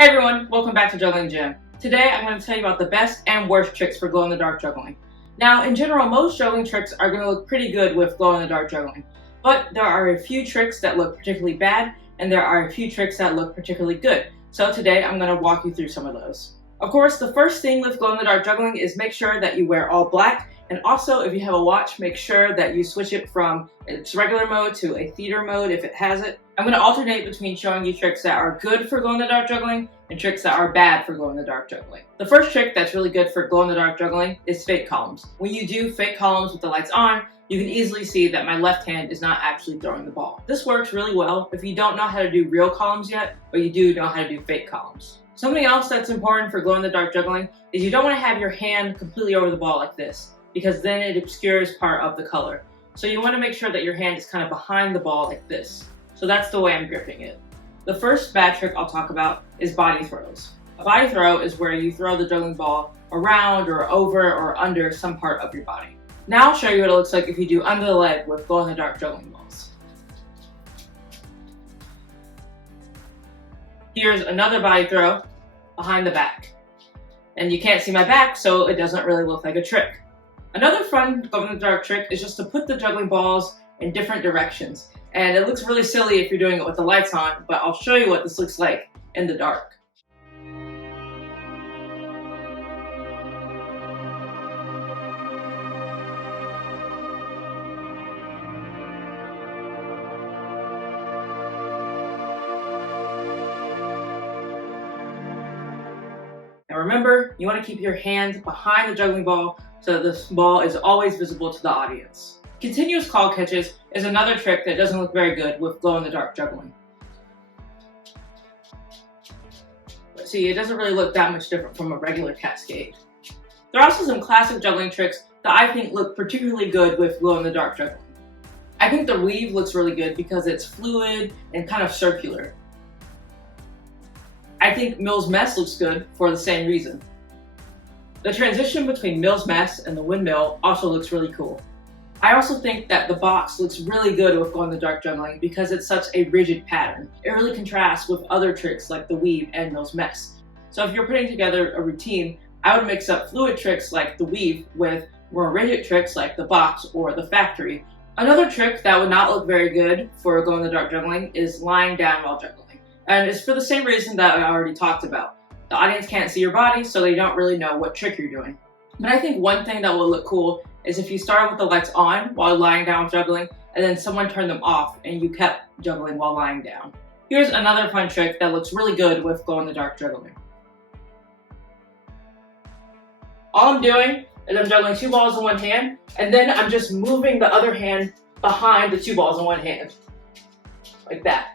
Hey everyone, welcome back to Juggling Gym. Today I'm going to tell you about the best and worst tricks for glow-in-the-dark juggling. Now in general, most juggling tricks are going to look pretty good with glow-in-the-dark juggling, but there are a few tricks that look particularly bad and there are a few tricks that look particularly good. So today I'm going to walk you through some of those. Of course, the first thing with glow-in-the-dark juggling is make sure that you wear all black, and also if you have a watch, make sure that you switch it from its regular mode to a theater mode if it has it. I'm going to alternate between showing you tricks that are good for glow-in-the-dark juggling and tricks that are bad for glow-in-the-dark juggling. The first trick that's really good for glow-in-the-dark juggling is fake columns. When you do fake columns with the lights on, you can easily see that my left hand is not actually throwing the ball. This works really well if you don't know how to do real columns yet, but you do know how to do fake columns. Something else that's important for glow-in-the-dark juggling is you don't want to have your hand completely over the ball like this, because then it obscures part of the color. So you want to make sure that your hand is kind of behind the ball like this. So that's the way I'm gripping it. The first bad trick I'll talk about is body throws. A body throw is where you throw the juggling ball around or over or under some part of your body. Now I'll show you what it looks like if you do under the leg with glow-in-the-dark juggling balls. Here's another body throw behind the back. And you can't see my back, so it doesn't really look like a trick. Another fun glow-in-the-dark trick is just to put the juggling balls in different directions. And it looks really silly if you're doing it with the lights on, but I'll show you what this looks like in the dark. Now remember, you want to keep your hand behind the juggling ball so that this ball is always visible to the audience. Continuous call catches is another trick that doesn't look very good with glow-in-the-dark juggling. But see, it doesn't really look that much different from a regular cascade. There are also some classic juggling tricks that I think look particularly good with glow-in-the-dark juggling. I think the weave looks really good because it's fluid and kind of circular. I think Mills Mess looks good for the same reason. The transition between Mills Mess and the windmill also looks really cool. I also think that the box looks really good with glow-in-the-dark juggling because it's such a rigid pattern. It really contrasts with other tricks like the weave and Mills Mess. So if you're putting together a routine, I would mix up fluid tricks like the weave with more rigid tricks like the box or the factory. Another trick that would not look very good for glow-in-the-dark juggling is lying down while juggling. And it's for the same reason that I already talked about. The audience can't see your body, so they don't really know what trick you're doing. But I think one thing that will look cool is if you start with the lights on while lying down juggling, and then someone turned them off and you kept juggling while lying down. Here's another fun trick that looks really good with glow-in-the-dark juggling. All I'm doing is I'm juggling two balls in one hand, and then I'm just moving the other hand behind the two balls in one hand. Like that.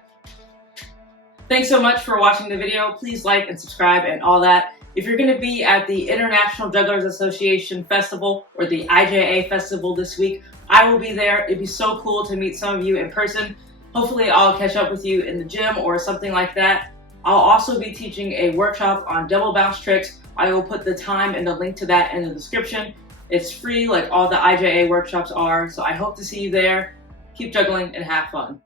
Thanks so much for watching the video. Please like and subscribe and all that. If you're going to be at the International Jugglers Association Festival or the IJA Festival this week, I will be there. It'd be so cool to meet some of you in person. Hopefully I'll catch up with you in the gym or something like that. I'll also be teaching a workshop on double bounce tricks. I will put the time and the link to that in the description. It's free like all the IJA workshops are, so I hope to see you there. Keep juggling and have fun.